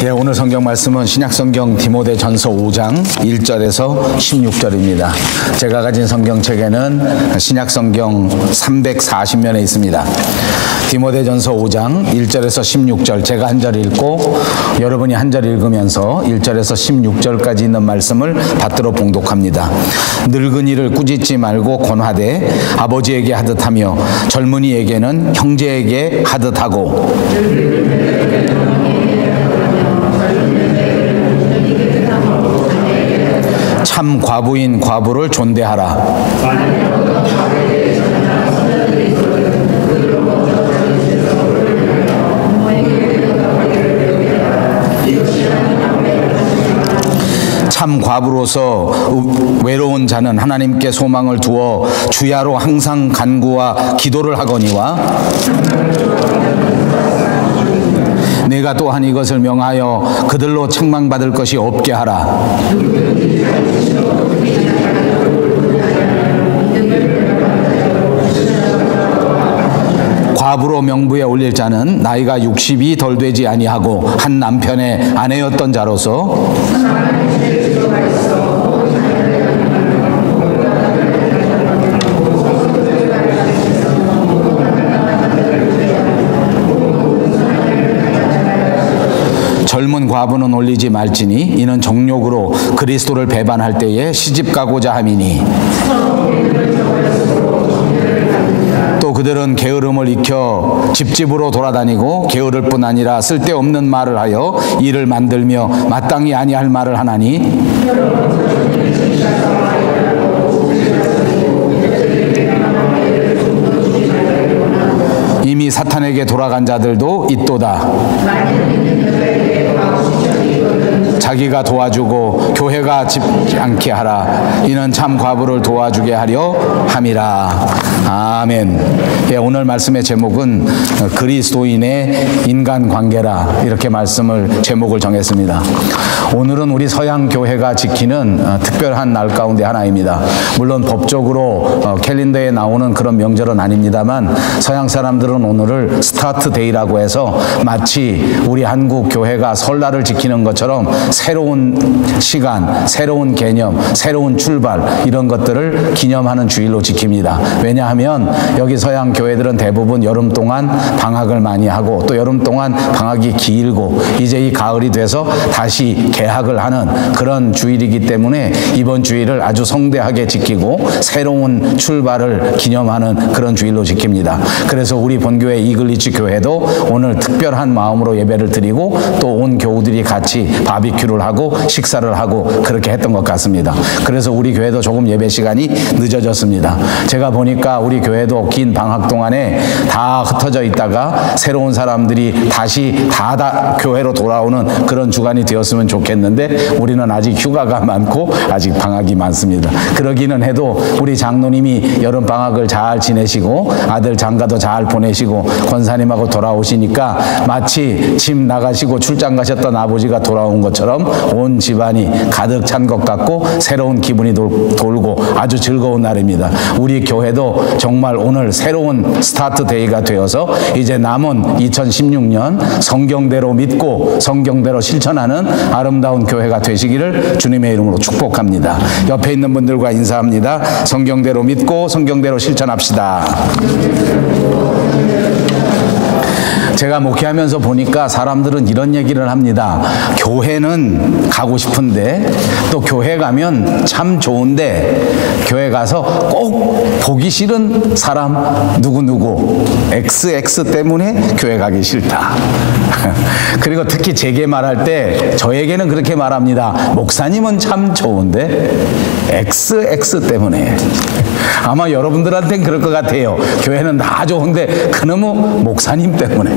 예, 오늘 성경 말씀은 신약성경 디모데전서 5장 1절에서 16절입니다. 제가 가진 성경책에는 신약성경 340면에 있습니다. 디모데전서 5장 1절에서 16절, 제가 한 절 읽고 여러분이 한 절 읽으면서 1절에서 16절까지 있는 말씀을 받들어 봉독합니다. 늙은이를 꾸짖지 말고 권하되 아버지에게 하듯하며 젊은이에게는 형제에게 하듯하고 참 과부인 과부를 존대하라. 참 과부로서 외로운 자는 하나님께 소망을 두어 주야로 항상 간구와 기도를 하거니와 내가 또한 이것을 명하여 그들로 책망받을 것이 없게 하라. 과부로 명부에 올릴 자는 나이가 60이 덜 되지 아니하고 한 남편의 아내였던 자로서 젊은 과부는 올리지 말지니 이는 정욕으로 그리스도를 배반할 때에 시집 가고자 함이니 또 그들은 게으름을 익혀 집집으로 돌아다니고 게으를 뿐 아니라 쓸데없는 말을 하여 일을 만들며 마땅히 아니할 말을 하나니 이미 사탄에게 돌아간 자들도 있도다. 자기가 도와주고 교회가 집지 않게 하라. 이는 참 과부를 도와주게 하려 함이라. 아멘. 예, 오늘 말씀의 제목은 그리스도인의 인간관계라, 이렇게 제목을 정했습니다. 오늘은 우리 서양 교회가 지키는 특별한 날 가운데 하나입니다. 물론 법적으로 캘린더에 나오는 그런 명절은 아닙니다만 서양 사람들은 오늘을 스타트 데이라고 해서 마치 우리 한국 교회가 설날을 지키는 것처럼 새로운 시간, 새로운 개념, 새로운 출발, 이런 것들을 기념하는 주일로 지킵니다. 왜냐하면 여기 서양 교회들은 대부분 여름 동안 방학을 많이 하고 또 여름 동안 방학이 길고 이제 이 가을이 돼서 다시 개학을 하는 그런 주일이기 때문에 이번 주일을 아주 성대하게 지키고 새로운 출발을 기념하는 그런 주일로 지킵니다. 그래서 우리 본교회 이글리치 교회도 오늘 특별한 마음으로 예배를 드리고 또 온 교우들이 같이 바비큐를 하고 식사를 하고 그렇게 했던 것 같습니다. 그래서 우리 교회도 조금 예배 시간이 늦어졌습니다. 제가 보니까 우리 교회도 긴 방학 동안에 다 흩어져 있다가 새로운 사람들이 다시 다 교회로 돌아오는 그런 주간이 되었으면 좋겠는데 우리는 아직 휴가가 많고 아직 방학이 많습니다. 그러기는 해도 우리 장로님이 여름 방학을 잘 지내시고 아들 장가도 잘 보내시고 권사님하고 돌아오시니까 마치 집 나가시고 출장 가셨던 아버지가 돌아온 것처럼 온 집안이 가득 찬 것 같고 새로운 기분이 돌고 아주 즐거운 날입니다. 우리 교회도 정말 오늘 새로운 스타트 데이가 되어서 이제 남은 2016년 성경대로 믿고 성경대로 실천하는 아름다운 교회가 되시기를 주님의 이름으로 축복합니다. 옆에 있는 분들과 인사합니다. 성경대로 믿고 성경대로 실천합시다. 제가 목회하면서 보니까 사람들은 이런 얘기를 합니다. 교회는 가고 싶은데 또 교회 가면 참 좋은데 교회 가서 꼭 보기 싫은 사람 누구누구 XX 때문에 교회 가기 싫다. 그리고 특히 제게 말할 때 저에게는 그렇게 말합니다. 목사님은 참 좋은데 XX 때문에. 아마 여러분들한테는 그럴 것 같아요. 교회는 다 좋은데 그놈의 목사님 때문에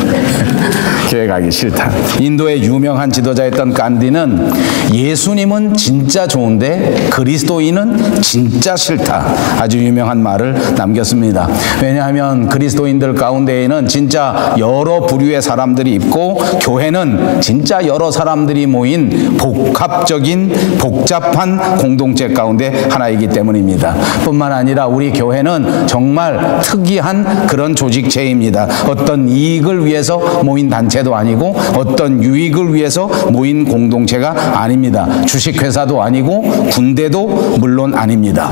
교회 가기 싫다. 인도의 유명한 지도자였던 간디는 예수님은 진짜 좋은데 그리스도인은 진짜 싫다, 아주 유명한 말을 남겼습니다. 왜냐하면 그리스도인들 가운데에는 진짜 여러 부류의 사람들이 있고 교회는 진짜 여러 사람들이 모인 복합적인 복잡한 공동체 가운데 하나이기 때문입니다. 뿐만 아니라 아니라 우리 교회는 정말 특이한 그런 조직체입니다. 어떤 이익을 위해서 모인 단체도 아니고 어떤 유익을 위해서 모인 공동체가 아닙니다. 주식회사도 아니고 군대도 물론 아닙니다.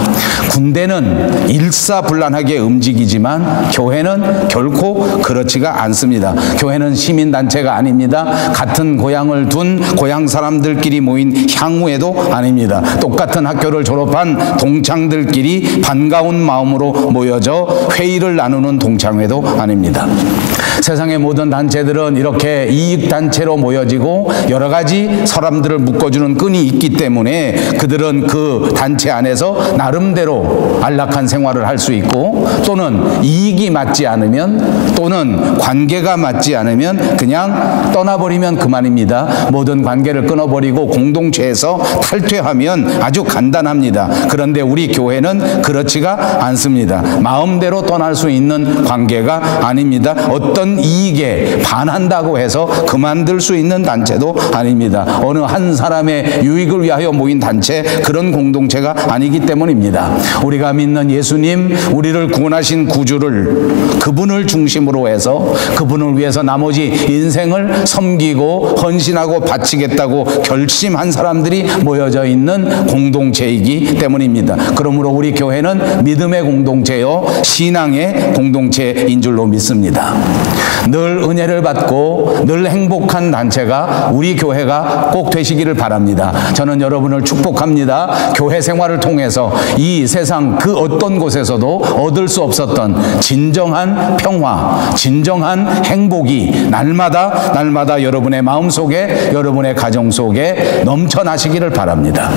군대는 일사불란하게 움직이지만 교회는 결코 그렇지가 않습니다. 교회는 시민단체가 아닙니다. 같은 고향을 둔 고향 사람들끼리 모인 향후회도 아닙니다. 똑같은 학교를 졸업한 동창들끼리 반가운 마음으로 모여져 회의를 나누는 동창회도 아닙니다. 세상의 모든 단체들은 이렇게 이익단체로 모여지고 여러 가지 사람들을 묶어주는 끈이 있기 때문에 그들은 그 단체 안에서 나름대로 안락한 생활을 할 수 있고, 또는 이익이 맞지 않으면, 또는 관계가 맞지 않으면 그냥 떠나버리면 그만입니다. 모든 관계를 끊어버리고 공동체에서 탈퇴하면 아주 간단합니다. 그런데 우리 교회는 그렇지가 않습니다. 마음대로 떠날 수 있는 관계가 아닙니다. 어떤 이익에 반한다고 해서 그만둘 수 있는 단체도 아닙니다. 어느 한 사람의 유익을 위하여 모인 단체, 그런 공동체가 아니기 때문입니다. 우리가 믿는 예수님, 우리를 구원하신 구주를, 그분을 중심으로 해서 그분을 위해서 나머지 인생을 섬기고 헌신하고 바치겠다고 결심한 사람들이 모여져 있는 공동체이기 때문입니다. 그러므로 우리 교회는 믿음의 공동체요, 신앙의 공동체인 줄로 믿습니다. 늘 은혜를 받고 늘 행복한 단체가 우리 교회가 꼭 되시기를 바랍니다. 저는 여러분을 축복합니다. 교회 생활을 통해서 이 세상 그 어떤 곳에서도 얻을 수 없었던 진정한 평화, 진정한 행복이 날마다 여러분의 마음속에, 여러분의 가정 속에 넘쳐나시기를 바랍니다.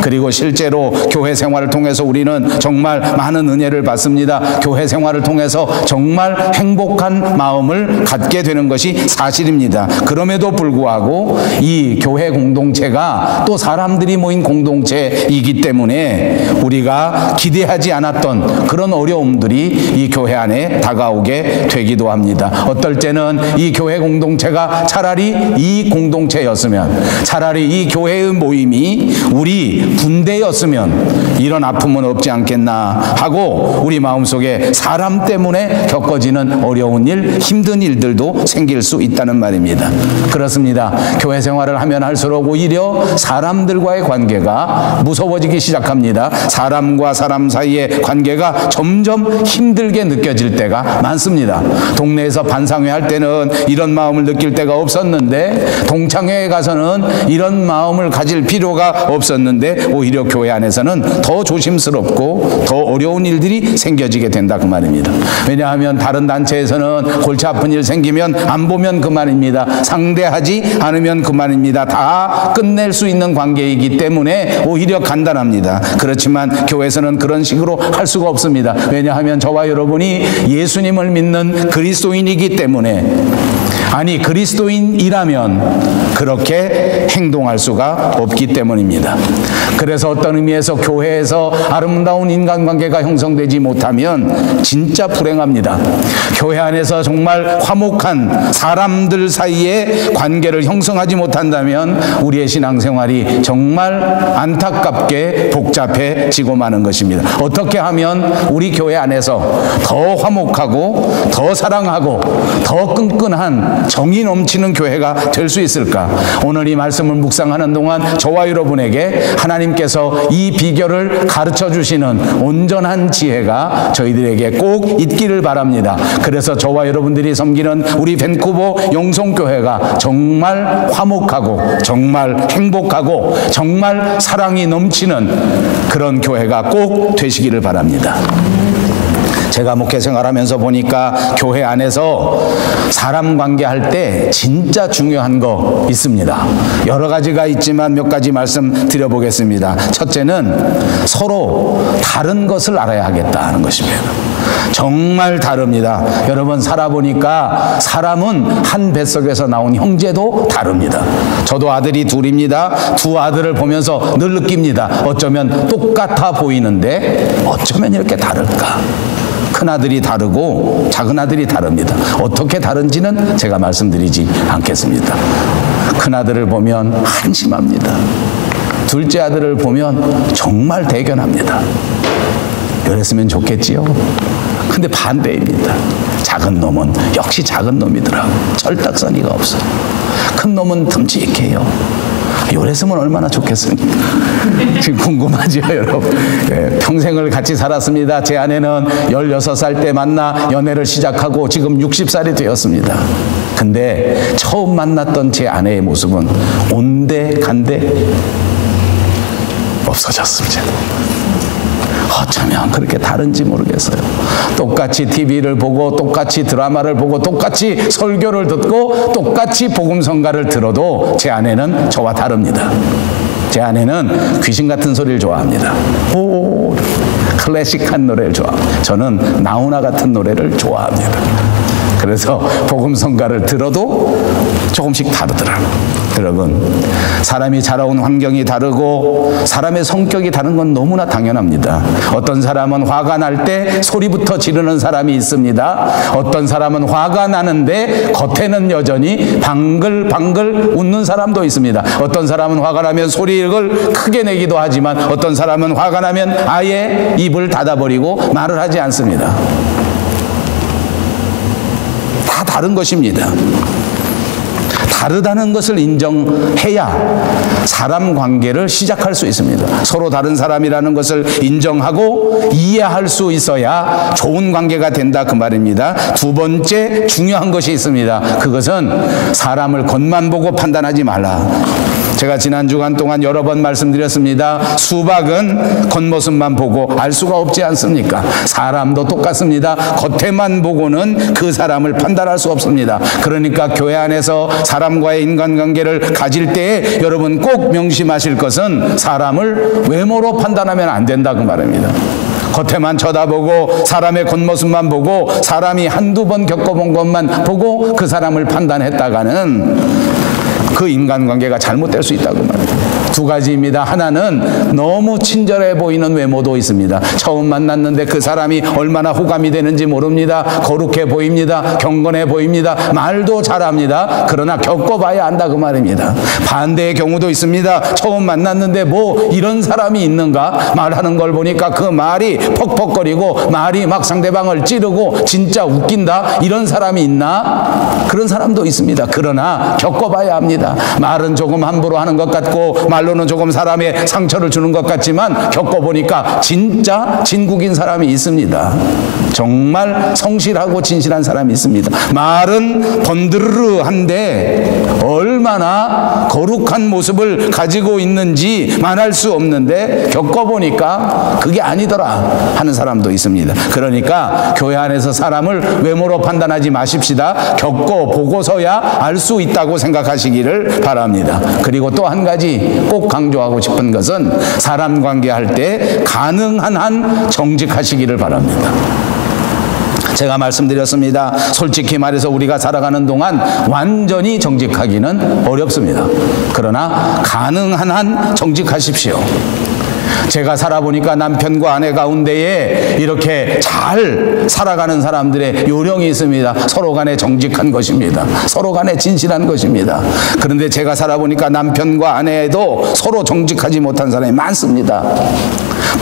그리고 실제로 교회 생활을 통해서 우리는 정말 많은 은혜를 받습니다. 교회 생활을 통해서 정말 행복한 마음을 갖게 되는 것이 사실입니다. 그럼에도 불구하고 이 교회 공동체가 또 사람들이 모인 공동체이기 때문에 우리가 기대하지 않았던 그런 어려움들이 이 교회 안에 다가오게 되기도 합니다. 어떨 때는 이 교회 공동체가 차라리 이 공동체였으면, 차라리 이 교회의 모임이 우리 군대였으면 이런 아픔은 없지 않겠나 하고 우리 마음속에 사람 때문에 겪어지는 어려운 일, 힘든 일들도 생길 수 있다는 말입니다. 그렇습니다. 교회 생활을 하면 할수록 오히려 사람들과의 관계가 무서워지기 시작합니다. 사람과 사람 사이의 관계가 점점 힘들게 느껴질 때가 많습니다. 동네에서 반상회 할 때는 이런 마음을 느낄 때가 없었는데, 동창회에 가서는 이런 마음을 가질 필요가 없었는데 오히려 교회 안에서는 더 조심스럽고 더 어려운 일들이 생겨지게 된다 그 말입니다. 왜냐하면 다른 단체에서는 골치 아픈 일 생기면 안 보면 그만입니다. 상대하지 않으면 그만입니다. 다 끝낼 수 있는 관계이기 때문에 오히려 간단합니다. 그렇지만 교회에서는 그런 식으로 할 수가 없습니다. 왜냐하면 저와 여러분이 예수님을 믿는 그리스도인이기 때문에, 아니 그리스도인이라면 그렇게 행동할 수가 없기 때문입니다. 그래서 어떤 의미에서 교회에서 아름다운 인간관계가 형성되지 못하면 진짜 불행합니다. 교회 안에서 정말 화목한 사람들 사이의 관계를 형성하지 못한다면 우리의 신앙생활이 정말 안타깝게 복잡해지고 마는 것입니다. 어떻게 하면 우리 교회 안에서 더 화목하고 더 사랑하고 더 끈끈한 정이 넘치는 교회가 될 수 있을까? 오늘 이 말씀을 묵상하는 동안 저와 여러분에게 하나님께서 이 비결을 가르쳐 주시는 온전한 지혜가 저희들에게 꼭 있기를 바랍니다. 그래서 저와 여러분들이 섬기는 우리 밴쿠버 영성교회가 정말 화목하고 정말 행복하고 정말 사랑이 넘치는 그런 교회가 꼭 되시기를 바랍니다. 제가 목회 생활하면서 보니까 교회 안에서 사람 관계할 때 진짜 중요한 거 있습니다. 여러 가지가 있지만 몇 가지 말씀 드려보겠습니다. 첫째는 서로 다른 것을 알아야 하겠다는 것입니다. 정말 다릅니다. 여러분 살아보니까 사람은 한 뱃속에서 나온 형제도 다릅니다. 저도 아들이 둘입니다. 두 아들을 보면서 늘 느낍니다. 어쩌면 똑같아 보이는데 어쩌면 이렇게 다를까? 큰아들이 다르고 작은아들이 다릅니다. 어떻게 다른지는 제가 말씀드리지 않겠습니다. 큰아들을 보면 한심합니다. 둘째 아들을 보면 정말 대견합니다. 그랬으면 좋겠지요. 근데 반대입니다. 작은 놈은 역시 작은 놈이더라고. 철딱서니가 없어. 큰 놈은 듬직해요. 요랬으면 얼마나 좋겠습니까? 지금 궁금하죠, 여러분? 예, 평생을 같이 살았습니다. 제 아내는 16살 때 만나 연애를 시작하고 지금 60살이 되었습니다. 근데 처음 만났던 제 아내의 모습은 온데간데 없어졌습니다. 어쩌면 그렇게 다른지 모르겠어요. 똑같이 TV를 보고 똑같이 드라마를 보고 똑같이 설교를 듣고 똑같이 복음성가를 들어도 제 아내는 저와 다릅니다. 제 아내는 귀신 같은 소리를 좋아합니다. 오, 클래식한 노래를 좋아합니다. 저는 나훈아 같은 노래를 좋아합니다. 그래서 복음성가를 들어도 조금씩 다르더라고요. 여러분, 사람이 자라온 환경이 다르고 사람의 성격이 다른 건 너무나 당연합니다. 어떤 사람은 화가 날 때 소리부터 지르는 사람이 있습니다. 어떤 사람은 화가 나는데 겉에는 여전히 방글방글 웃는 사람도 있습니다. 어떤 사람은 화가 나면 소리를 크게 내기도 하지만 어떤 사람은 화가 나면 아예 입을 닫아버리고 말을 하지 않습니다. 다 다른 것입니다. 다르다는 것을 인정해야 사람 관계를 시작할 수 있습니다. 서로 다른 사람이라는 것을 인정하고 이해할 수 있어야 좋은 관계가 된다, 그 말입니다. 두 번째 중요한 것이 있습니다. 그것은 사람을 겉만 보고 판단하지 말라. 제가 지난 주간 동안 여러 번 말씀드렸습니다. 수박은 겉모습만 보고 알 수가 없지 않습니까? 사람도 똑같습니다. 겉에만 보고는 그 사람을 판단할 수 없습니다. 그러니까 교회 안에서 사람과의 인간관계를 가질 때에 여러분 꼭 명심하실 것은 사람을 외모로 판단하면 안 된다, 그 말입니다. 겉에만 쳐다보고 사람의 겉모습만 보고 사람이 한두 번 겪어본 것만 보고 그 사람을 판단했다가는 그 인간관계가 잘못될 수 있다고 말합니다. 두 가지입니다. 하나는 너무 친절해 보이는 외모도 있습니다. 처음 만났는데 그 사람이 얼마나 호감이 되는지 모릅니다. 거룩해 보입니다. 경건해 보입니다. 말도 잘합니다. 그러나 겪어봐야 안다, 그 말입니다. 반대의 경우도 있습니다. 처음 만났는데 뭐 이런 사람이 있는가? 말하는 걸 보니까 그 말이 퍽퍽거리고 말이 막 상대방을 찌르고 진짜 웃긴다? 이런 사람이 있나? 그런 사람도 있습니다. 그러나 겪어봐야 합니다. 말은 조금 함부로 하는 것 같고 말로는 조금 사람의 상처를 주는 것 같지만 겪어보니까 진짜 진국인 사람이 있습니다. 정말 성실하고 진실한 사람이 있습니다. 말은 번드르르한데 얼마나 거룩한 모습을 가지고 있는지 말할 수 없는데 겪어보니까 그게 아니더라 하는 사람도 있습니다. 그러니까 교회 안에서 사람을 외모로 판단하지 마십시다. 겪어보고서야 알 수 있다고 생각하시기를 바랍니다. 그리고 또 한 가지 꼭 강조하고 싶은 것은 사람 관계할 때 가능한 한 정직하시기를 바랍니다. 제가 말씀드렸습니다. 솔직히 말해서 우리가 살아가는 동안 완전히 정직하기는 어렵습니다. 그러나 가능한 한 정직하십시오. 제가 살아보니까 남편과 아내 가운데에 이렇게 잘 살아가는 사람들의 요령이 있습니다. 서로 간에 정직한 것입니다. 서로 간에 진실한 것입니다. 그런데 제가 살아보니까 남편과 아내도 서로 정직하지 못한 사람이 많습니다.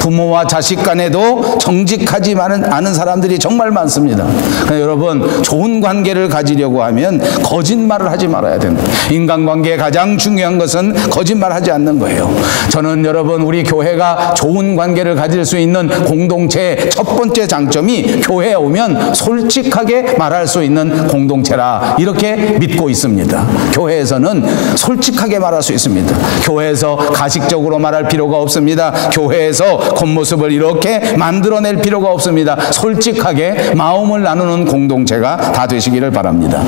부모와 자식 간에도 정직하지 않은 사람들이 정말 많습니다. 그러니까 여러분, 좋은 관계를 가지려고 하면 거짓말을 하지 말아야 됩니다. 인간관계의 가장 중요한 것은 거짓말하지 않는 거예요. 저는 여러분, 우리 교회가 좋은 관계를 가질 수 있는 공동체의 첫 번째 장점이 교회에 오면 솔직하게 말할 수 있는 공동체라 이렇게 믿고 있습니다. 교회에서는 솔직하게 말할 수 있습니다. 교회에서 가식적으로 말할 필요가 없습니다. 교회에서 겉모습을 이렇게 만들어낼 필요가 없습니다. 솔직하게 마음을 나누는 공동체가 다 되시기를 바랍니다.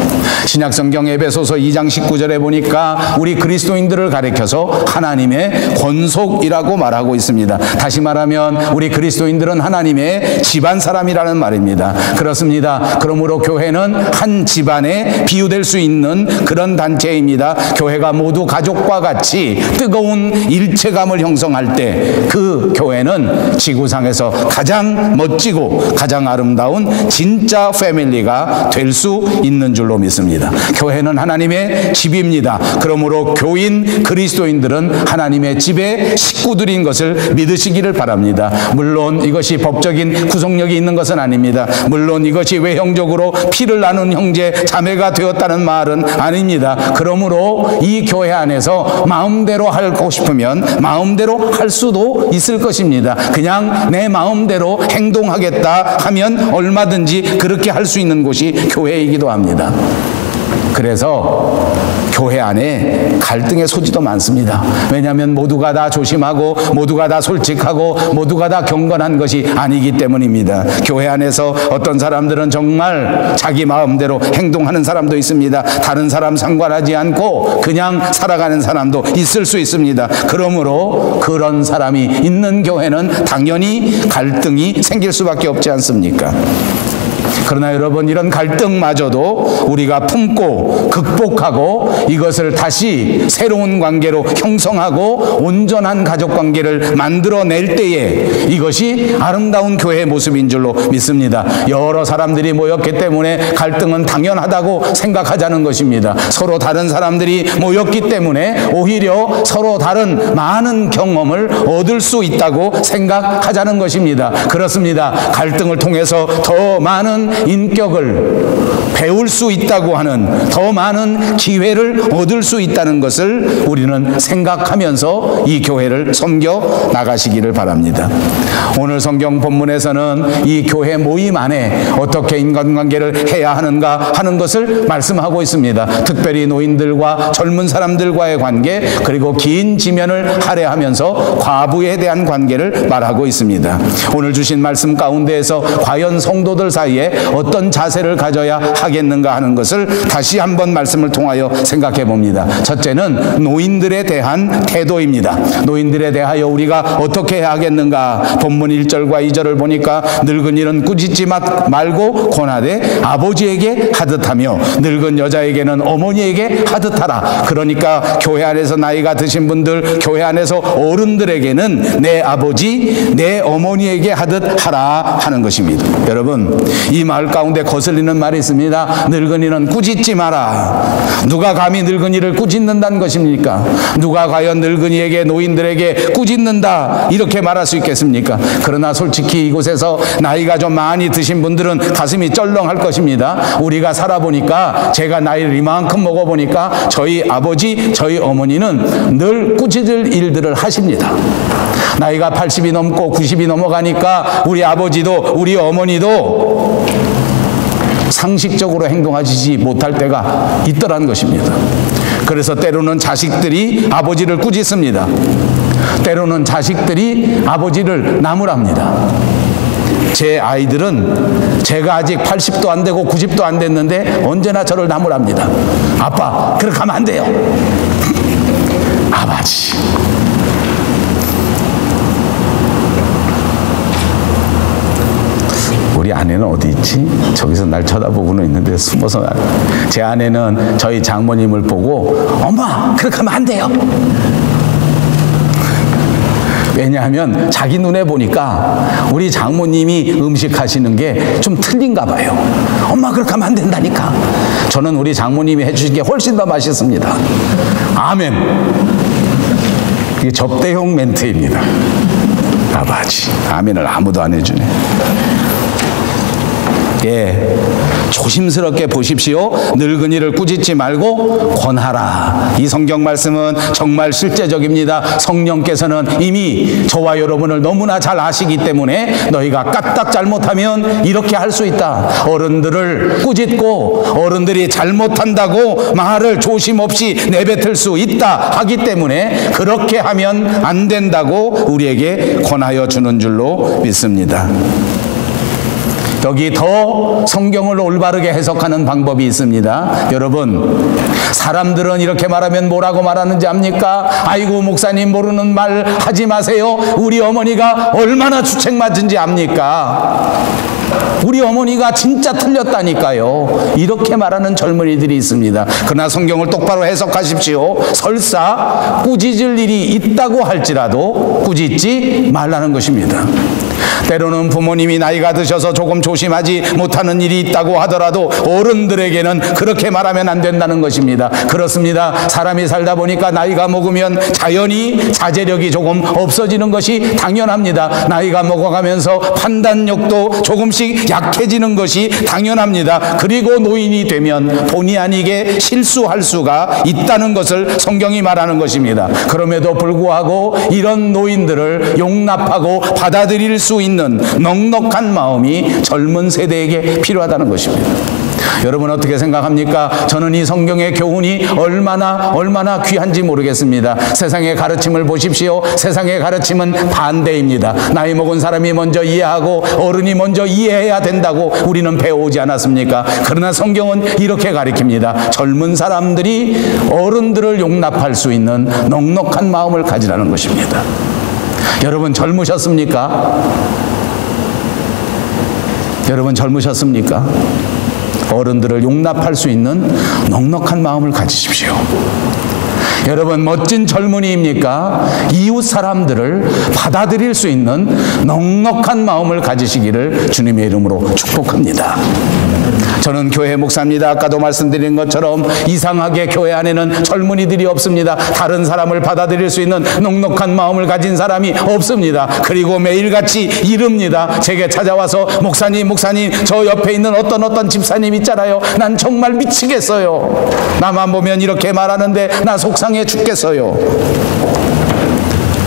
신약성경 에베소서 2장 19절에 보니까 우리 그리스도인들을 가리켜서 하나님의 권속이라고 말하고 있습니다. 다시 말하면 우리 그리스도인들은 하나님의 집안 사람이라는 말입니다. 그렇습니다. 그러므로 교회는 한 집안에 비유될 수 있는 그런 단체입니다. 교회가 모두 가족과 같이 뜨거운 일체감을 형성할 때 그 교회는 교회는 지구상에서 가장 멋지고 가장 아름다운 진짜 패밀리가 될 수 있는 줄로 믿습니다. 교회는 하나님의 집입니다. 그러므로 교인 그리스도인들은 하나님의 집의 식구들인 것을 믿으시기를 바랍니다. 물론 이것이 법적인 구속력이 있는 것은 아닙니다. 물론 이것이 외형적으로 피를 나눈 형제 자매가 되었다는 말은 아닙니다. 그러므로 이 교회 안에서 마음대로 하고 싶으면 마음대로 할 수도 있을 것입니다. 그냥 내 마음대로 행동하겠다 하면 얼마든지 그렇게 할 수 있는 곳이 교회이기도 합니다. 그래서 교회 안에 갈등의 소지도 많습니다. 왜냐하면 모두가 다 조심하고 모두가 다 솔직하고 모두가 다 경건한 것이 아니기 때문입니다. 교회 안에서 어떤 사람들은 정말 자기 마음대로 행동하는 사람도 있습니다. 다른 사람 상관하지 않고 그냥 살아가는 사람도 있을 수 있습니다. 그러므로 그런 사람이 있는 교회는 당연히 갈등이 생길 수밖에 없지 않습니까? 그러나 여러분, 이런 갈등마저도 우리가 품고 극복하고 이것을 다시 새로운 관계로 형성하고 온전한 가족관계를 만들어낼 때에 이것이 아름다운 교회의 모습인 줄로 믿습니다. 여러 사람들이 모였기 때문에 갈등은 당연하다고 생각하자는 것입니다. 서로 다른 사람들이 모였기 때문에 오히려 서로 다른 많은 경험을 얻을 수 있다고 생각하자는 것입니다. 그렇습니다. 갈등을 통해서 더 많은 인격을 배울 수 있다고 하는, 더 많은 기회를 얻을 수 있다는 것을 우리는 생각하면서 이 교회를 섬겨 나가시기를 바랍니다. 오늘 성경 본문에서는 이 교회 모임 안에 어떻게 인간관계를 해야 하는가 하는 것을 말씀하고 있습니다. 특별히 노인들과 젊은 사람들과의 관계, 그리고 긴 지면을 할애하면서 과부에 대한 관계를 말하고 있습니다. 오늘 주신 말씀 가운데에서 과연 성도들 사이에 어떤 자세를 가져야 하겠는가 하는 것을 다시 한번 말씀을 통하여 생각해 봅니다. 첫째는 노인들에 대한 태도입니다. 노인들에 대하여 우리가 어떻게 해야 하겠는가? 본문 1절과 2절을 보니까 늙은이는 꾸짖지 말고 권하되 아버지에게 하듯하며 늙은 여자에게는 어머니에게 하듯하라. 그러니까 교회 안에서 나이가 드신 분들, 교회 안에서 어른들에게는 내 아버지, 내 어머니에게 하듯하라 하는 것입니다. 여러분, 이 마을 가운데 거슬리는 말이 있습니다. 늙은이는 꾸짖지 마라. 누가 감히 늙은이를 꾸짖는다는 것입니까? 누가 과연 늙은이에게, 노인들에게 꾸짖는다 이렇게 말할 수 있겠습니까? 그러나 솔직히 이곳에서 나이가 좀 많이 드신 분들은 가슴이 쩔렁할 것입니다. 우리가 살아보니까, 제가 나이를 이만큼 먹어보니까 저희 아버지, 저희 어머니는 늘 꾸짖을 일들을 하십니다. 나이가 80이 넘고 90이 넘어가니까 우리 아버지도 우리 어머니도 상식적으로 행동하지 못할 때가 있더라는 것입니다. 그래서 때로는 자식들이 아버지를 꾸짖습니다. 때로는 자식들이 아버지를 나무랍니다. 제 아이들은 제가 아직 80도 안 되고 90도 안 됐는데 언제나 저를 나무랍니다. 아빠, 그렇게 하면 안 돼요. 아버지. 우리 아내는 어디 있지? 저기서 날 쳐다보고는 있는데 숨어서. 제 아내는 저희 장모님을 보고 엄마, 그렇게 하면 안 돼요. 왜냐하면 자기 눈에 보니까 우리 장모님이 음식 하시는 게 좀 틀린가 봐요. 엄마, 그렇게 하면 안 된다니까. 저는 우리 장모님이 해주신 게 훨씬 더 맛있습니다. 아멘. 이게 접대용 멘트입니다. 아버지, 아멘을 아무도 안 해주네. 예, 조심스럽게 보십시오. 늙은이를 꾸짖지 말고 권하라. 이 성경 말씀은 정말 실제적입니다. 성령께서는 이미 저와 여러분을 너무나 잘 아시기 때문에 너희가 까딱 잘못하면 이렇게 할 수 있다. 어른들을 꾸짖고 어른들이 잘못한다고 말을 조심 없이 내뱉을 수 있다 하기 때문에 그렇게 하면 안 된다고 우리에게 권하여 주는 줄로 믿습니다. 여기 더 성경을 올바르게 해석하는 방법이 있습니다. 여러분, 사람들은 이렇게 말하면 뭐라고 말하는지 압니까? 아이고, 목사님 모르는 말 하지 마세요. 우리 어머니가 얼마나 주책맞은지 압니까? 우리 어머니가 진짜 틀렸다니까요. 이렇게 말하는 젊은이들이 있습니다. 그러나 성경을 똑바로 해석하십시오. 설사 꾸짖을 일이 있다고 할지라도 꾸짖지 말라는 것입니다. 때로는 부모님이 나이가 드셔서 조금 조심하지 못하는 일이 있다고 하더라도 어른들에게는 그렇게 말하면 안 된다는 것입니다. 그렇습니다. 사람이 살다 보니까 나이가 먹으면 자연히 자제력이 조금 없어지는 것이 당연합니다. 나이가 먹어가면서 판단력도 조금씩 약해지는 것이 당연합니다. 그리고 노인이 되면 본의 아니게 실수할 수가 있다는 것을 성경이 말하는 것입니다. 그럼에도 불구하고 이런 노인들을 용납하고 받아들일 수 있는 넉넉한 마음이 젊은 세대에게 필요하다는 것입니다. 여러분 어떻게 생각합니까? 저는 이 성경의 교훈이 얼마나 귀한지 모르겠습니다. 세상의 가르침을 보십시오. 세상의 가르침은 반대입니다. 나이 먹은 사람이 먼저 이해하고 어른이 먼저 이해해야 된다고 우리는 배워오지 않았습니까? 그러나 성경은 이렇게 가르칩니다. 젊은 사람들이 어른들을 용납할 수 있는 넉넉한 마음을 가지라는 것입니다. 여러분 젊으셨습니까? 여러분 젊으셨습니까? 어른들을 용납할 수 있는 넉넉한 마음을 가지십시오. 여러분 멋진 젊은이입니까? 이웃 사람들을 받아들일 수 있는 넉넉한 마음을 가지시기를 주님의 이름으로 축복합니다. 저는 교회 목사입니다. 아까도 말씀드린 것처럼 이상하게 교회 안에는 젊은이들이 없습니다. 다른 사람을 받아들일 수 있는 넉넉한 마음을 가진 사람이 없습니다. 그리고 매일같이 이릅니다. 제게 찾아와서 목사님 저 옆에 있는 어떤 집사님 있잖아요. 난 정말 미치겠어요. 나만 보면 이렇게 말하는데 나 속상해 죽겠어요.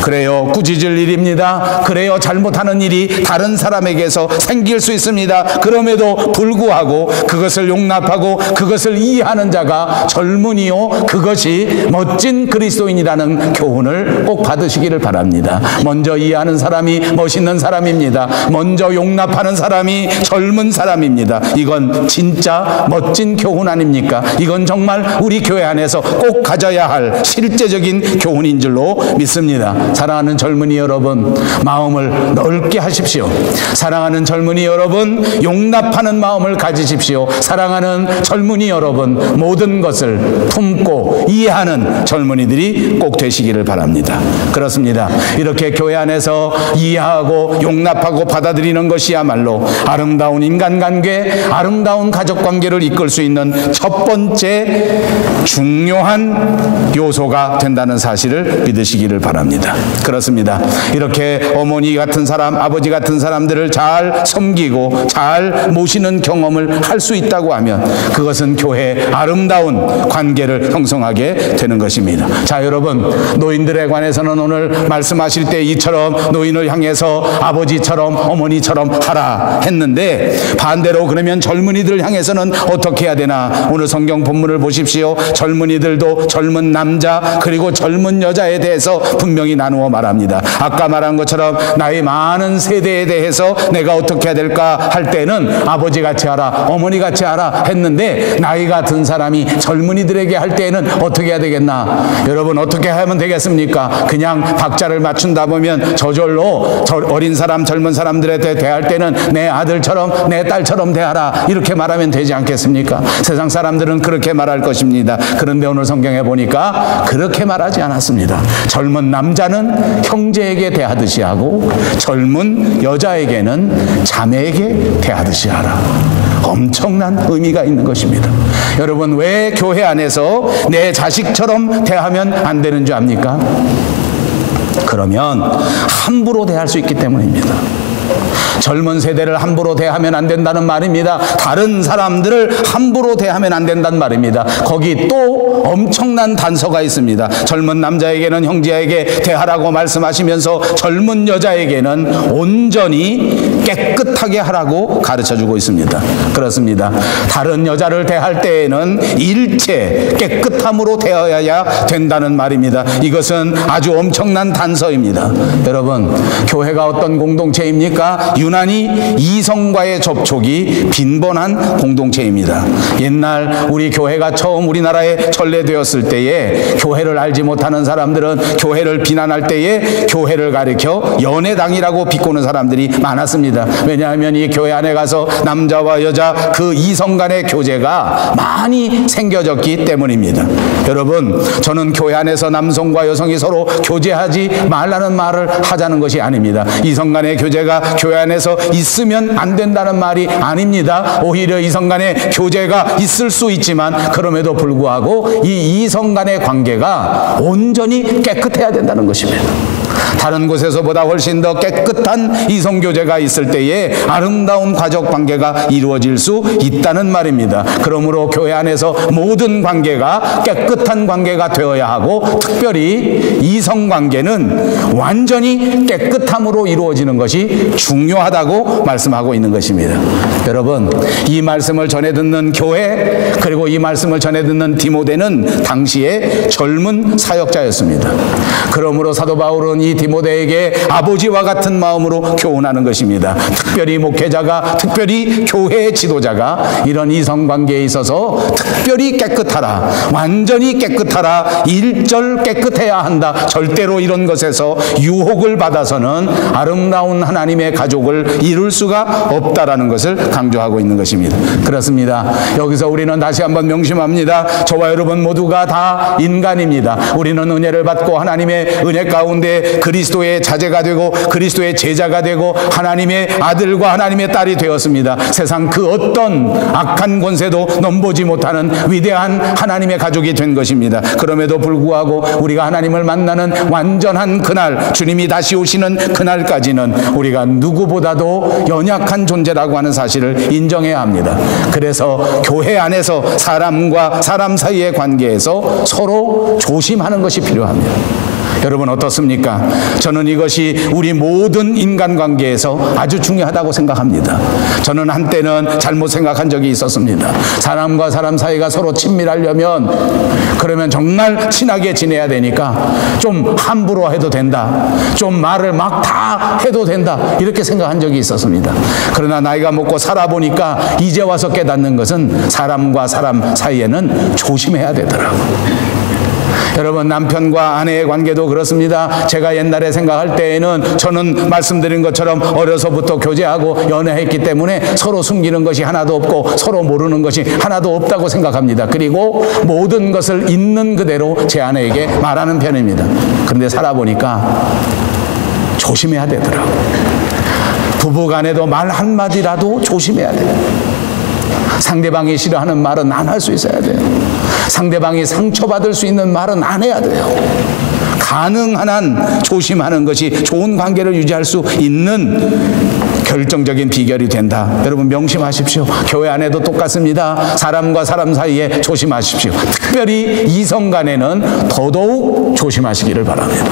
그래요. 꾸짖을 일입니다. 그래요. 잘못하는 일이 다른 사람에게서 생길 수 있습니다. 그럼에도 불구하고 그것을 용납하고 그것을 이해하는 자가 젊은이요 그것이 멋진 그리스도인이라는 교훈을 꼭 받으시기를 바랍니다. 먼저 이해하는 사람이 멋있는 사람입니다. 먼저 용납하는 사람이 젊은 사람입니다. 이건 진짜 멋진 교훈 아닙니까? 이건 정말 우리 교회 안에서 꼭 가져야 할 실제적인 교훈인 줄로 믿습니다. 사랑하는 젊은이 여러분, 마음을 넓게 하십시오. 사랑하는 젊은이 여러분, 용납하는 마음을 가지십시오. 사랑하는 젊은이 여러분, 모든 것을 품고 이해하는 젊은이들이 꼭 되시기를 바랍니다. 그렇습니다. 이렇게 교회 안에서 이해하고 용납하고 받아들이는 것이야말로 아름다운 인간관계, 아름다운 가족관계를 이끌 수 있는 첫 번째 중요한 요소가 된다는 사실을 믿으시기를 바랍니다. 그렇습니다. 이렇게 어머니 같은 사람, 아버지 같은 사람들을 잘 섬기고 잘 모시는 경험을 할 수 있다고 하면 그것은 교회의 아름다운 관계를 형성하게 되는 것입니다. 자, 여러분, 노인들에 관해서는 오늘 말씀하실 때 이처럼 노인을 향해서 아버지처럼 어머니처럼 하라 했는데, 반대로 그러면 젊은이들을 향해서는 어떻게 해야 되나? 오늘 성경 본문을 보십시오. 젊은이들도 젊은 남자 그리고 젊은 여자에 대해서 분명히 나누어 말합니다. 아까 말한 것처럼 나이 많은 세대에 대해서 내가 어떻게 해야 될까 할 때는 아버지같이 하라, 어머니같이 하라 했는데, 나이가 든 사람이 젊은이들에게 할 때는 어떻게 해야 되겠나? 여러분 어떻게 하면 되겠습니까? 그냥 박자를 맞춘다 보면 저절로 어린 사람, 젊은 사람들에 대할 때는 내 아들처럼 내 딸처럼 대하라 이렇게 말하면 되지 않겠습니까? 세상 사람들은 그렇게 말할 것입니다. 그런데 오늘 성경에 보니까 그렇게 말하지 않았습니다. 젊은 남자는 형제에게 대하듯이 하고 젊은 여자에게는 자매에게 대하듯이 하라. 엄청난 의미가 있는 것입니다. 여러분, 왜 교회 안에서 내 자식처럼 대하면 안 되는 줄 압니까? 그러면 함부로 대할 수 있기 때문입니다. 젊은 세대를 함부로 대하면 안 된다는 말입니다. 다른 사람들을 함부로 대하면 안 된다는 말입니다. 거기 또 엄청난 단서가 있습니다. 젊은 남자에게는 형제에게 대하라고 말씀하시면서 젊은 여자에게는 온전히 깨끗하게 하라고 가르쳐주고 있습니다. 그렇습니다. 다른 여자를 대할 때에는 일체 깨끗함으로 대하여야 된다는 말입니다. 이것은 아주 엄청난 단서입니다. 여러분, 교회가 어떤 공동체입니까? 유난히 이성과의 접촉이 빈번한 공동체입니다. 옛날 우리 교회가 처음 우리나라에 전래되었을 때에 교회를 알지 못하는 사람들은 교회를 비난할 때에 교회를 가리켜 연애당이라고 비꼬는 사람들이 많았습니다. 왜냐하면 이 교회 안에 가서 남자와 여자 그 이성 간의 교제가 많이 생겨졌기 때문입니다. 여러분, 저는 교회 안에서 남성과 여성이 서로 교제하지 말라는 말을 하자는 것이 아닙니다. 이성 간의 교제가 교회 안에서 있으면 안 된다는 말이 아닙니다. 오히려 이성 간의 교제가 있을 수 있지만 그럼에도 불구하고 이 이성 간의 관계가 온전히 깨끗해야 된다는 것입니다. 다른 곳에서보다 훨씬 더 깨끗한 이성교제가 있을 때에 아름다운 가족관계가 이루어질 수 있다는 말입니다. 그러므로 교회 안에서 모든 관계가 깨끗한 관계가 되어야 하고, 특별히 이성관계는 완전히 깨끗함으로 이루어지는 것이 중요하다고 말씀하고 있는 것입니다. 여러분, 이 말씀을 전해 듣는 교회, 그리고 이 말씀을 전해 듣는 디모데는 당시에 젊은 사역자였습니다. 그러므로 사도 바울은 이 디모데에게 아버지와 같은 마음으로 교훈하는 것입니다. 특별히 목회자가, 특별히 교회의 지도자가 이런 이성관계에 있어서 특별히 깨끗하라, 완전히 깨끗하라, 일절 깨끗해야 한다. 절대로 이런 것에서 유혹을 받아서는 아름다운 하나님의 가족을 이룰 수가 없다라는 것을 강조하고 있는 것입니다. 그렇습니다. 여기서 우리는 다시 한번 명심합니다. 저와 여러분 모두가 다 인간입니다. 우리는 은혜를 받고 하나님의 은혜 가운데 그리스도의 자제가 되고 그리스도의 제자가 되고 하나님의 아들과 하나님의 딸이 되었습니다. 세상 그 어떤 악한 권세도 넘보지 못하는 위대한 하나님의 가족이 된 것입니다. 그럼에도 불구하고 우리가 하나님을 만나는 완전한 그날, 주님이 다시 오시는 그날까지는 우리가 누구보다도 연약한 존재라고 하는 사실을 인정해야 합니다. 그래서 교회 안에서 사람과 사람 사이의 관계에서 서로 조심하는 것이 필요합니다. 여러분 어떻습니까? 저는 이것이 우리 모든 인간관계에서 아주 중요하다고 생각합니다. 저는 한때는 잘못 생각한 적이 있었습니다. 사람과 사람 사이가 서로 친밀하려면, 그러면 정말 친하게 지내야 되니까 좀 함부로 해도 된다, 좀 말을 막 다 해도 된다, 이렇게 생각한 적이 있었습니다. 그러나 나이가 먹고 살아보니까 이제 와서 깨닫는 것은 사람과 사람 사이에는 조심해야 되더라고요. 여러분, 남편과 아내의 관계도 그렇습니다. 제가 옛날에 생각할 때에는 저는 말씀드린 것처럼 어려서부터 교제하고 연애했기 때문에 서로 숨기는 것이 하나도 없고 서로 모르는 것이 하나도 없다고 생각합니다. 그리고 모든 것을 있는 그대로 제 아내에게 말하는 편입니다. 그런데 살아보니까 조심해야 되더라고요. 부부간에도 말 한마디라도 조심해야 돼요. 상대방이 싫어하는 말은 안 할 수 있어야 돼요. 상대방이 상처받을 수 있는 말은 안 해야 돼요. 가능한 한 조심하는 것이 좋은 관계를 유지할 수 있는 결정적인 비결이 된다. 여러분 명심하십시오. 교회 안에도 똑같습니다. 사람과 사람 사이에 조심하십시오. 특별히 이성 간에는 더더욱 조심하시기를 바랍니다.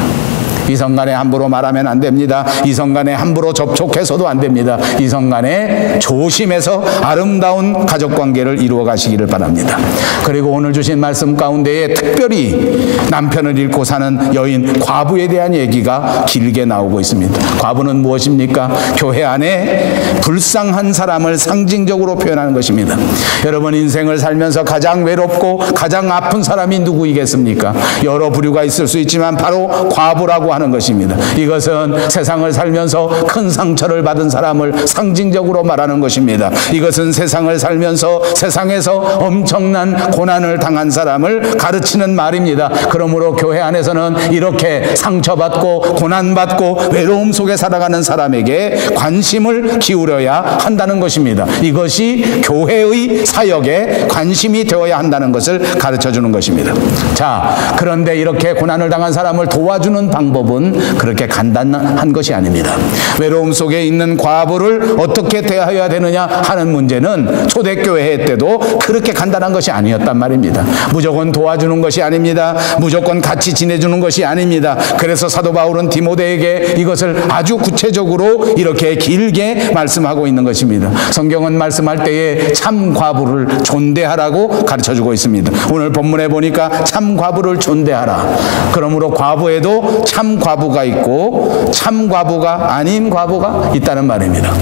이성 간에 함부로 말하면 안 됩니다. 이성 간에 함부로 접촉해서도 안 됩니다. 이성 간에 조심해서 아름다운 가족관계를 이루어 가시기를 바랍니다. 그리고 오늘 주신 말씀 가운데에 특별히 남편을 잃고 사는 여인 과부에 대한 얘기가 길게 나오고 있습니다. 과부는 무엇입니까? 교회 안에 불쌍한 사람을 상징적으로 표현하는 것입니다. 여러분, 인생을 살면서 가장 외롭고 가장 아픈 사람이 누구이겠습니까? 여러 부류가 있을 수 있지만 바로 과부라고 하는 것입니다. 이것은 세상을 살면서 큰 상처를 받은 사람을 상징적으로 말하는 것입니다. 이것은 세상을 살면서 세상에서 엄청난 고난을 당한 사람을 가르치는 말입니다. 그러므로 교회 안에서는 이렇게 상처받고 고난받고 외로움 속에 살아가는 사람에게 관심을 기울여야 한다는 것입니다. 이것이 교회의 사역에 관심이 되어야 한다는 것을 가르쳐주는 것입니다. 자, 그런데 이렇게 고난을 당한 사람을 도와주는 방법은 그렇게 간단한 것이 아닙니다. 외로움 속에 있는 과부를 어떻게 대해야 되느냐 하는 문제는 초대교회 때도 그렇게 간단한 것이 아니었단 말입니다. 무조건 도와주는 것이 아닙니다. 무조건 같이 지내주는 것이 아닙니다. 그래서 사도 바울은 디모데에게 이것을 아주 구체적으로 이렇게 길게 말씀하고 있는 것입니다. 성경은 말씀할 때에 참 과부를 존대하라고 가르쳐주고 있습니다. 오늘 본문에 보니까 참 과부를 존대하라. 그러므로 과부에도 참 참 과부가 있고 참 과부가 아닌 과부가 있다는 말입니다.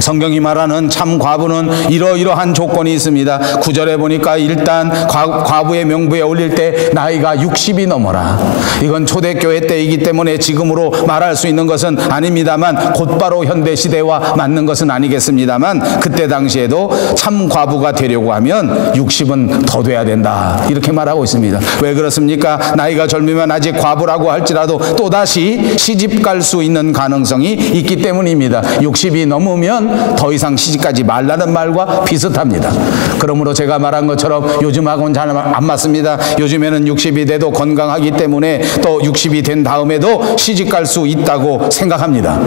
성경이 말하는 참 과부는 이러이러한 조건이 있습니다. 9절에 보니까 일단 과부의 명부에 올릴 때 나이가 60이 넘어라. 이건 초대교회 때이기 때문에 지금으로 말할 수 있는 것은 아닙니다만 곧바로 현대시대와 맞는 것은 아니겠습니다만 그때 당시에도 참 과부가 되려고 하면 60은 더 돼야 된다 이렇게 말하고 있습니다. 왜 그렇습니까? 나이가 젊으면 아직 과부라고 할지라도 또다시 시집 갈 수 있는 가능성이 있기 때문입니다. 60이 넘으면 더 이상 시집가지 말라는 말과 비슷합니다. 그러므로 제가 말한 것처럼 요즘하고는 잘 안 맞습니다. 요즘에는 60이 돼도 건강하기 때문에 또 60이 된 다음에도 시집갈 수 있다고 생각합니다.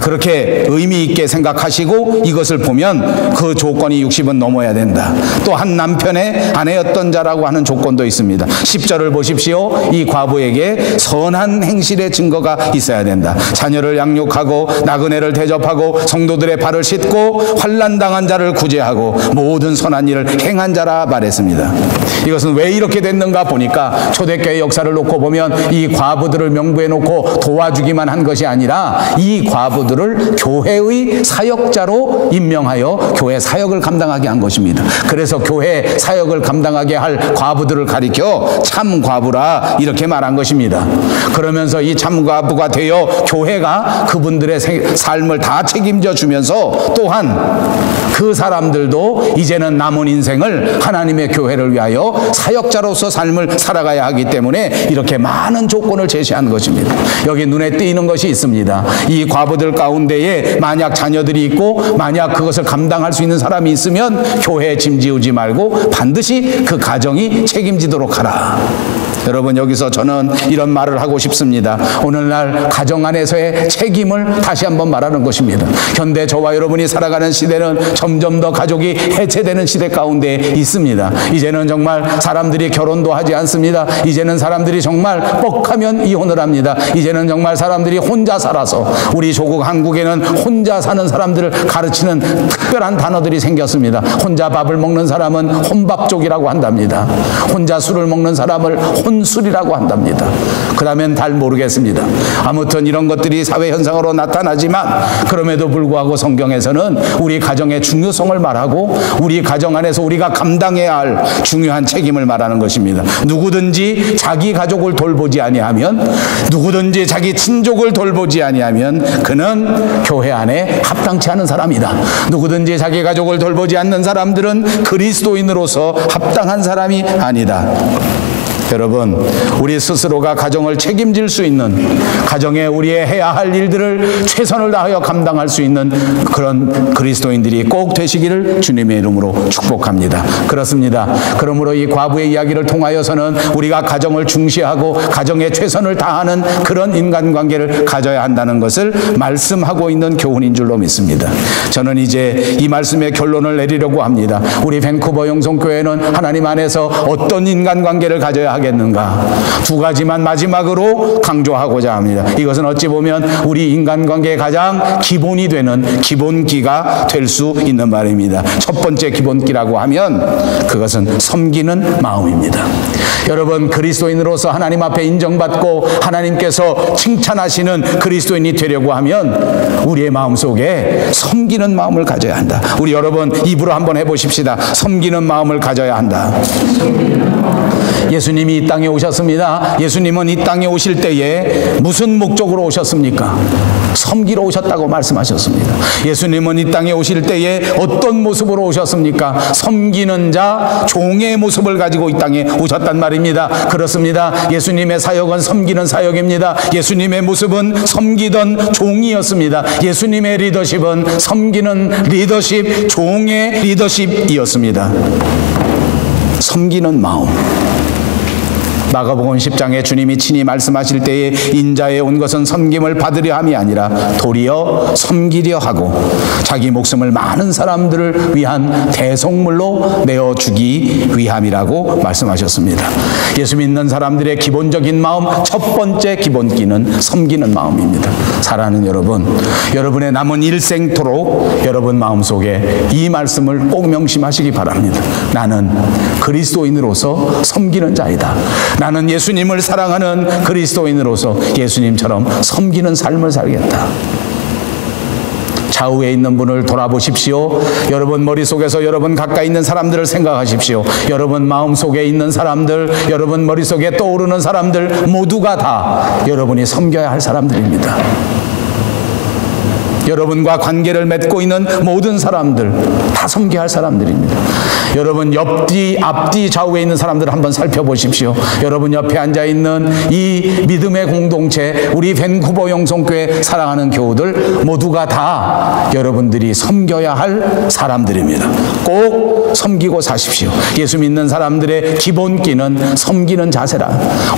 그렇게 의미 있게 생각하시고 이것을 보면 그 조건이 60은 넘어야 된다. 또 한 남편의 아내였던 자라고 하는 조건도 있습니다. 10절을 보십시오. 이 과부에게 선한 행실의 증거가 있어야 된다. 자녀를 양육하고 나그네를 대접하고 성도들의 발을 씻고 환난당한 자를 구제하고 모든 선한 일을 행한 자라 말했습니다. 이것은 왜 이렇게 됐는가 보니까 초대교회 역사를 놓고 보면 이 과부들을 명부에 놓고 도와주기만 한 것이 아니라 이 과부들을 교회의 사역자로 임명하여 교회 사역을 감당하게 한 것입니다. 그래서 교회 사역을 감당하게 할 과부들을 가리켜 참 과부라 이렇게 말한 것입니다. 그러면서 이 참 과부가 되어 교회가 그분들의 삶을 다 책임져 주면서 또한 그 사람들도 이제는 남은 인생을 하나님의 교회를 위하여 사역자로서 삶을 살아가야 하기 때문에 이렇게 많은 조건을 제시한 것입니다. 여기 눈에 띄는 것이 있습니다. 이 과부들 가운데에 만약 자녀들이 있고 만약 그것을 감당할 수 있는 사람이 있으면 교회에 짐지우지 말고 반드시 그 가정이 책임지도록 하라. 여러분, 여기서 저는 이런 말을 하고 싶습니다. 오늘날 가정 안에서의 책임을 다시 한번 말하는 것입니다. 현대 저와 여러분이 살아가는 시대는 점점 더 가족이 해체되는 시대 가운데 있습니다. 이제는 정말 사람들이 결혼도 하지 않습니다. 이제는 사람들이 정말 뻑하면 이혼을 합니다. 이제는 정말 사람들이 혼자 살아서 우리 조국 한국에는 혼자 사는 사람들을 가르치는 특별한 단어들이 생겼습니다. 혼자 밥을 먹는 사람은 혼밥족이라고 한답니다. 혼자 술을 먹는 사람을 혼술이라고 한답니다. 그 다음엔 잘 모르겠습니다. 아무튼 이런 것들이 사회 현상으로 나타나지만 그럼에도 불구하고 성경에서는 우리 가정의 중요성을 말하고 우리 가정 안에서 우리가 감당해야 할 중요한 책임을 말하는 것입니다. 누구든지 자기 가족을 돌보지 아니하면, 누구든지 자기 친족을 돌보지 아니하면 그는 교회 안에 합당치 않은 사람이다. 누구든지 자기 가족을 돌보지 않는 사람들은 그리스도인으로서 합당한 사람이 아니다. 여러분, 우리 스스로가 가정을 책임질 수 있는, 가정에 우리의 해야 할 일들을 최선을 다하여 감당할 수 있는 그런 그리스도인들이 꼭 되시기를 주님의 이름으로 축복합니다. 그렇습니다. 그러므로 이 과부의 이야기를 통하여서는 우리가 가정을 중시하고 가정에 최선을 다하는 그런 인간관계를 가져야 한다는 것을 말씀하고 있는 교훈인 줄로 믿습니다. 저는 이제 이 말씀의 결론을 내리려고 합니다. 우리 밴쿠버 영성교회는 하나님 안에서 어떤 인간관계를 가져야 하겠는가? 두 가지만 마지막으로 강조하고자 합니다. 이것은 어찌 보면 우리 인간관계의 가장 기본이 되는 기본기가 될 수 있는 말입니다. 첫 번째 기본기라고 하면 그것은 섬기는 마음입니다. 여러분, 그리스도인으로서 하나님 앞에 인정받고 하나님께서 칭찬하시는 그리스도인이 되려고 하면 우리의 마음속에 섬기는 마음을 가져야 한다. 우리 여러분 입으로 한번 해보십시다. 섬기는 마음을 가져야 한다. 예수님이 이 땅에 오셨습니다. 예수님은 이 땅에 오실 때에 무슨 목적으로 오셨습니까? 섬기러 오셨다고 말씀하셨습니다. 예수님은 이 땅에 오실 때에 어떤 모습으로 오셨습니까? 섬기는 자, 종의 모습을 가지고 이 땅에 오셨단 말입니다. 그렇습니다. 예수님의 사역은 섬기는 사역입니다. 예수님의 모습은 섬기던 종이었습니다. 예수님의 리더십은 섬기는 리더십, 종의 리더십이었습니다. 섬기는 마음. 마가복음 10장에 주님이 친히 말씀하실 때에 인자에 온 것은 섬김을 받으려 함이 아니라 도리어 섬기려 하고 자기 목숨을 많은 사람들을 위한 대속물로 내어주기 위함이라고 말씀하셨습니다. 예수 믿는 사람들의 기본적인 마음, 첫 번째 기본기는 섬기는 마음입니다. 사랑하는 여러분, 여러분의 남은 일생토록 여러분 마음속에 이 말씀을 꼭 명심하시기 바랍니다. 나는 그리스도인으로서 섬기는 자이다. 나는 예수님을 사랑하는 그리스도인으로서 예수님처럼 섬기는 삶을 살겠다. 좌우에 있는 분을 돌아보십시오. 여러분 머릿속에서 여러분 가까이 있는 사람들을 생각하십시오. 여러분 마음속에 있는 사람들, 여러분 머릿속에 떠오르는 사람들 모두가 다 여러분이 섬겨야 할 사람들입니다. 여러분과 관계를 맺고 있는 모든 사람들 다 섬겨야 할 사람들입니다. 여러분 옆뒤, 앞뒤, 좌우에 있는 사람들을 한번 살펴보십시오. 여러분 옆에 앉아있는 이 믿음의 공동체, 우리 밴쿠버 영성교회 사랑하는 교우들 모두가 다 여러분들이 섬겨야 할 사람들입니다. 꼭 섬기고 사십시오. 예수 믿는 사람들의 기본기는 섬기는 자세라.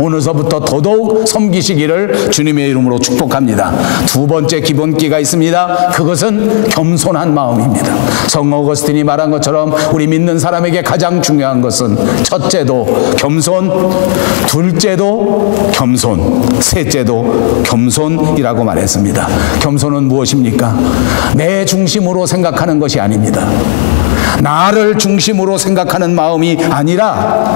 오늘서부터 더더욱 섬기시기를 주님의 이름으로 축복합니다. 두 번째 기본기가 있습니다. 그것은 겸손한 마음입니다. 성 어거스틴이 말한 것처럼 우리 믿는 사람에게 가장 중요한 것은 첫째도 겸손, 둘째도 겸손, 셋째도 겸손이라고 말했습니다. 겸손은 무엇입니까? 내 중심으로 생각하는 것이 아닙니다. 나를 중심으로 생각하는 마음이 아니라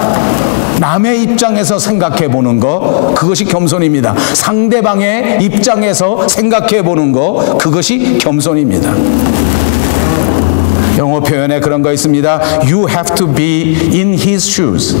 남의 입장에서 생각해 보는 거, 그것이 겸손입니다. 상대방의 입장에서 생각해 보는 거, 그것이 겸손입니다. 영어 표현에 그런 거 있습니다. You have to be in his shoes.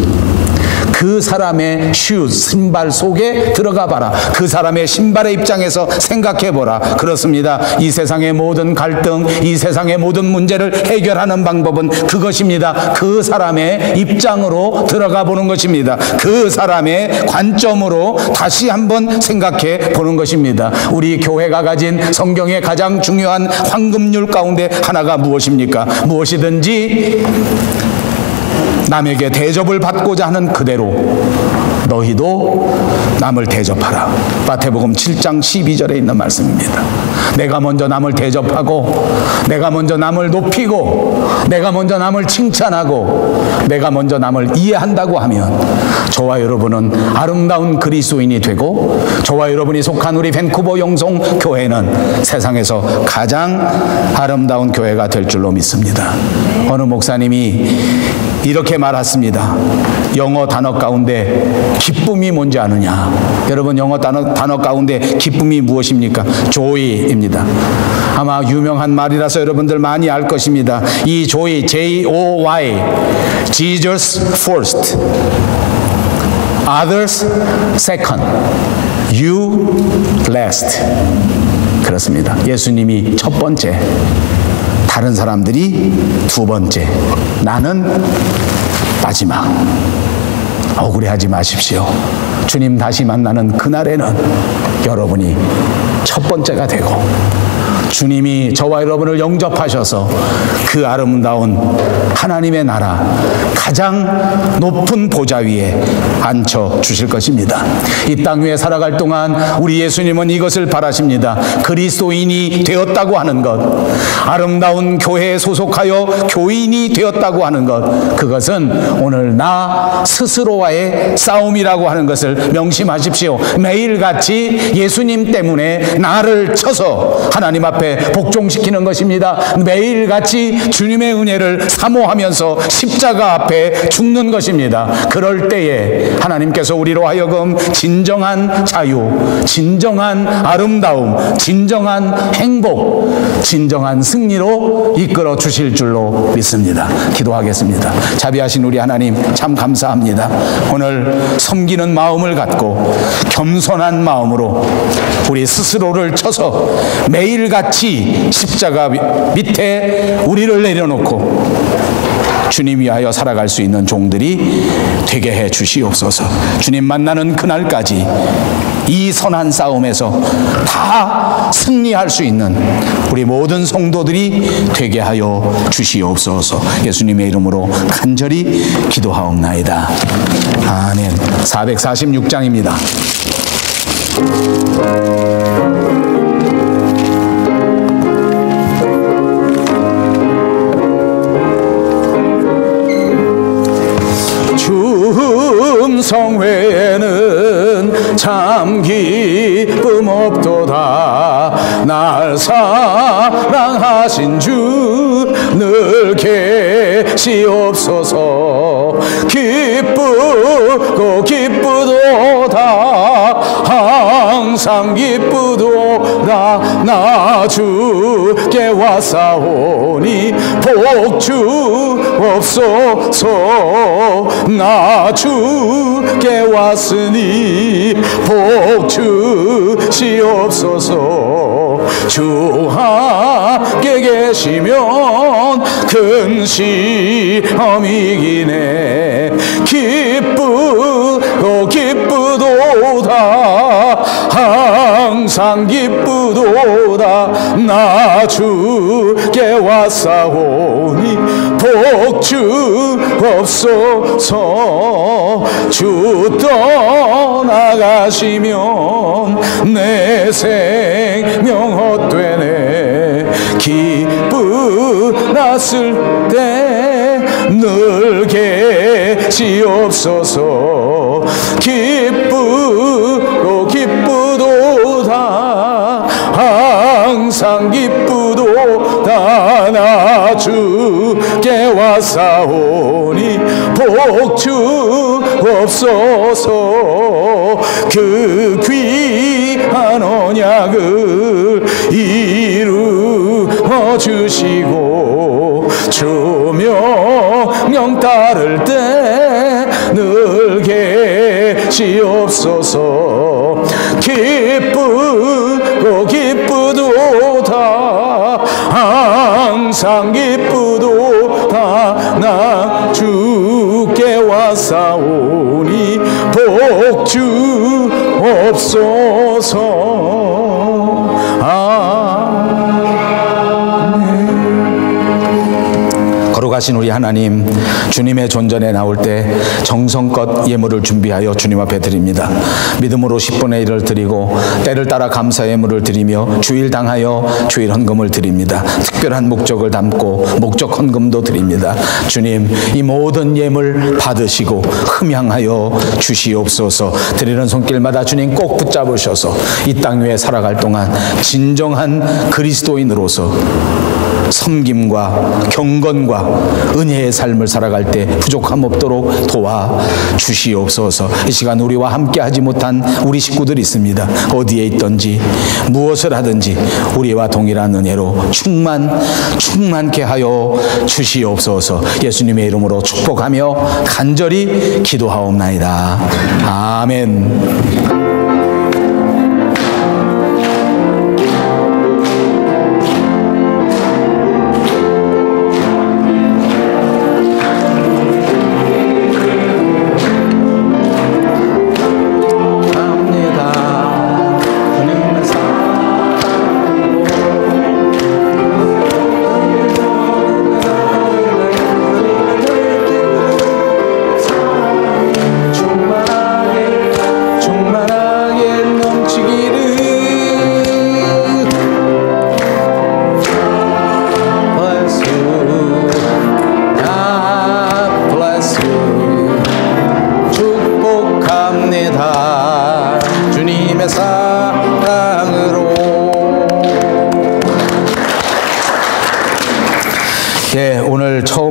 그 사람의 shoes, 신발 속에 들어가 봐라. 그 사람의 신발의 입장에서 생각해 보라. 그렇습니다. 이 세상의 모든 갈등, 이 세상의 모든 문제를 해결하는 방법은 그것입니다. 그 사람의 입장으로 들어가 보는 것입니다. 그 사람의 관점으로 다시 한번 생각해 보는 것입니다. 우리 교회가 가진 성경의 가장 중요한 황금률 가운데 하나가 무엇입니까? 무엇이든지 남에게 대접을 받고자 하는 그대로 너희도 남을 대접하라. 마태복음 7장 12절에 있는 말씀입니다. 내가 먼저 남을 대접하고, 내가 먼저 남을 높이고, 내가 먼저 남을 칭찬하고, 내가 먼저 남을 이해한다고 하면 저와 여러분은 아름다운 그리스도인이 되고, 저와 여러분이 속한 우리 밴쿠버 영성 교회는 세상에서 가장 아름다운 교회가 될 줄로 믿습니다. 어느 목사님이 이렇게 말했습니다. 영어 단어 가운데 기쁨이 뭔지 아느냐? 여러분 영어 단어 가운데 기쁨이 무엇입니까? joy입니다. 아마 유명한 말이라서 여러분들 많이 알 것입니다. 이 joy, J-O-Y, Jesus first, others second, you last. 그렇습니다. 예수님이 첫 번째, 다른 사람들이 두 번째, 나는 마지막. 억울해하지 마십시오. 주님 다시 만나는 그날에는 여러분이 첫 번째가 되고 주님이 저와 여러분을 영접하셔서 그 아름다운 하나님의 나라 가장 높은 보좌 위에 앉혀 주실 것입니다. 이 땅 위에 살아갈 동안 우리 예수님은 이것을 바라십니다. 그리스도인이 되었다고 하는 것, 아름다운 교회에 소속하여 교인이 되었다고 하는 것, 그것은 오늘 나 스스로와의 싸움이라고 하는 것을 명심하십시오. 매일같이 예수님 때문에 나를 쳐서 하나님 앞에 복종시키는 것입니다. 매일같이 주님의 은혜를 사모하면서 십자가 앞에 죽는 것입니다. 그럴 때에 하나님께서 우리로 하여금 진정한 자유, 진정한 아름다움, 진정한 행복, 진정한 승리로 이끌어 주실 줄로 믿습니다. 기도하겠습니다. 자비하신 우리 하나님 참 감사합니다. 오늘 섬기는 마음을 갖고 겸손한 마음으로 우리 스스로를 쳐서 매일같이 십자가 밑에 우리를 내려놓고 주님 위하여 살아갈 수 있는 종들이 되게 해 주시옵소서. 주님 만나는 그날까지 이 선한 싸움에서 다 승리할 수 있는 우리 모든 성도들이 되게 하여 주시옵소서. 예수님의 이름으로 간절히 기도하옵나이다. 아멘. 446장입니다. 성 외에는 참 기쁨 없도다. 날 사랑하신 주 늘 계시옵소서. 기쁘고 기쁘다 항상 기쁘도다. 나 주께 왔사오니 복 주옵소서. 나 주께 왔으니 복 주시옵소서. 주 함께 계시면 큰 시험이기네. 기쁘도다. 항상 기쁘도다. 나 주께 왔사오니 복 주옵소서. 주 떠나가시면 내 생명 헛되네. 기쁘났을 때 늘 계시옵소서. 기쁘도다. 항상 기쁘도다. 나 주께 왔사오니 복 주옵소서. 그 귀한 언약을 이루어 주시고 주 명령 따를 때 늘 계시옵소서. 기쁘도다. 항상 기쁘도다. 나 주께 왔사오니 복 주옵소서. 거룩하신 우리 하나님, 주님의 존전에 나올 때 정성껏 예물을 준비하여 주님 앞에 드립니다. 믿음으로 10분의 1을 드리고 때를 따라 감사 예물을 드리며 주일 당하여 주일 헌금을 드립니다. 특별한 목적을 담고 목적 헌금도 드립니다. 주님, 이 모든 예물 받으시고 흠양하여 주시옵소서. 드리는 손길마다 주님 꼭 붙잡으셔서 이 땅 위에 살아갈 동안 진정한 그리스도인으로서 섬김과 경건과 은혜의 삶을 살아갈 때 부족함 없도록 도와 주시옵소서. 이 시간 우리와 함께 하지 못한 우리 식구들이 있습니다. 어디에 있든지 무엇을 하든지 우리와 동일한 은혜로 충만케 하여 주시옵소서. 예수님의 이름으로 축복하며 간절히 기도하옵나이다. 아멘.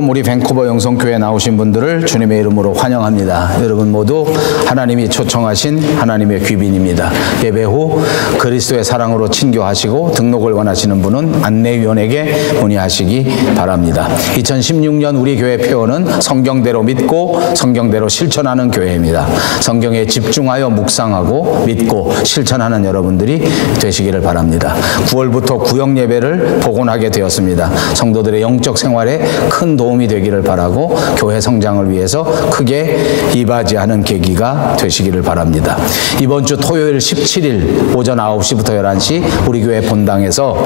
우리 밴쿠버 영성교회에 나오신 분들을 주님의 이름으로 환영합니다. 여러분 모두 하나님이 초청하신 하나님의 귀빈입니다. 예배 후 그리스도의 사랑으로 친교하시고 등록을 원하시는 분은 안내위원에게 문의하시기 바랍니다. 2016년 우리 교회 표어는 성경대로 믿고 성경대로 실천하는 교회입니다. 성경에 집중하여 묵상하고 믿고 실천하는 여러분들이 되시기를 바랍니다. 9월부터 구역 예배를 복원하게 되었습니다. 성도들의 영적 생활에 큰 도움이 되기를 바라고 교회 성장을 위해서 크게 이바지하는 계기가 되시기를 바랍니다. 이번 주 토요일 17일 오전 9시부터 11시 우리 교회 본당에서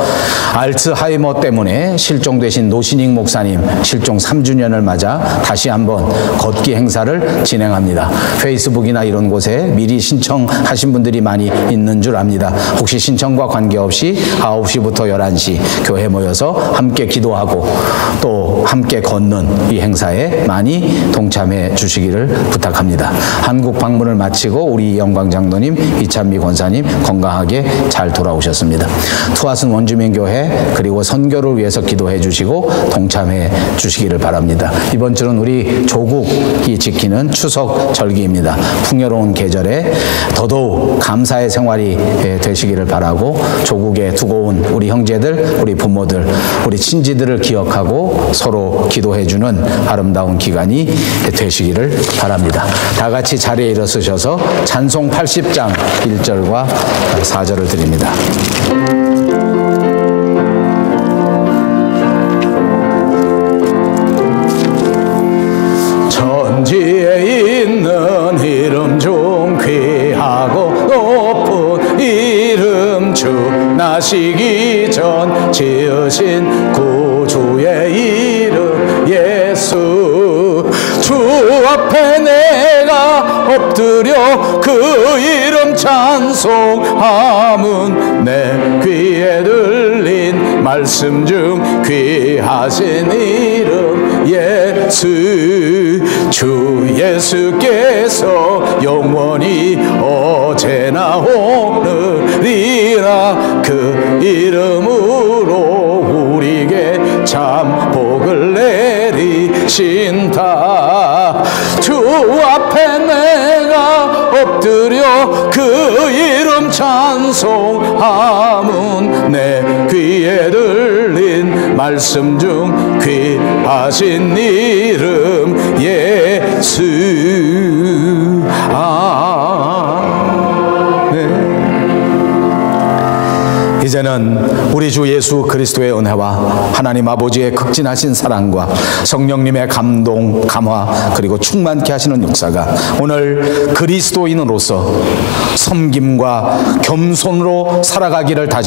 알츠하이머 때문에 실종되신 노신익 목사님 실종 3주년을 맞아 다시 한번 걷기 행사를 진행합니다. 페이스북이나 이런 곳에 미리 신청하신 분들이 많이 있는 줄 압니다. 혹시 신청과 관계없이 9시부터 11시 교회 모여서 함께 기도하고 또 함께 걷는 이 행사에 많이 동참해 주시기를 부탁합니다. 한국 방문을 마치고 우리 영광 장로님, 이찬미 권사님 건강하게 잘 돌아오셨습니다. 투하슨 원주민교회 그리고 선교를 위해서 기도해 주시고 동참해 주시기를 바랍니다. 이번 주는 우리 조국이 지키는 추석 절기입니다. 풍요로운 계절에 더더욱 감사의 생활이 되시기를 바라고 조국에 두고 온 우리 형제들, 우리 부모들, 우리 친지들을 기억하고 서로 기도해주는 아름다운 기간이 되시기를 바랍니다. 다 같이 자리에 일어서셔서 찬송 80장 1절과 4절을 드립니다. 천지에 있는 이름 중 귀하고 높은 이름 주 나시기 전 지으신 구주의 이름 예수. 주 앞에 내가 엎드려 그 이름 찬송함은 내 귀에 들린 말씀 중 귀하신 이름 예수. 주 예수께서 영원히 어제나 오늘이라 그 이름으로 우리에게 참 복을 내리신다. 주 앞에 내가 엎드려 그 이름 찬송함은 내 귀에 들린 말씀 중 귀하신 이름 예수. 이제는 우리 주 예수 그리스도의 은혜와 하나님 아버지의 극진하신 사랑과 성령님의 감동, 감화 그리고 충만케 하시는 역사가 오늘 그리스도인으로서 섬김과 겸손으로 살아가기를 다짐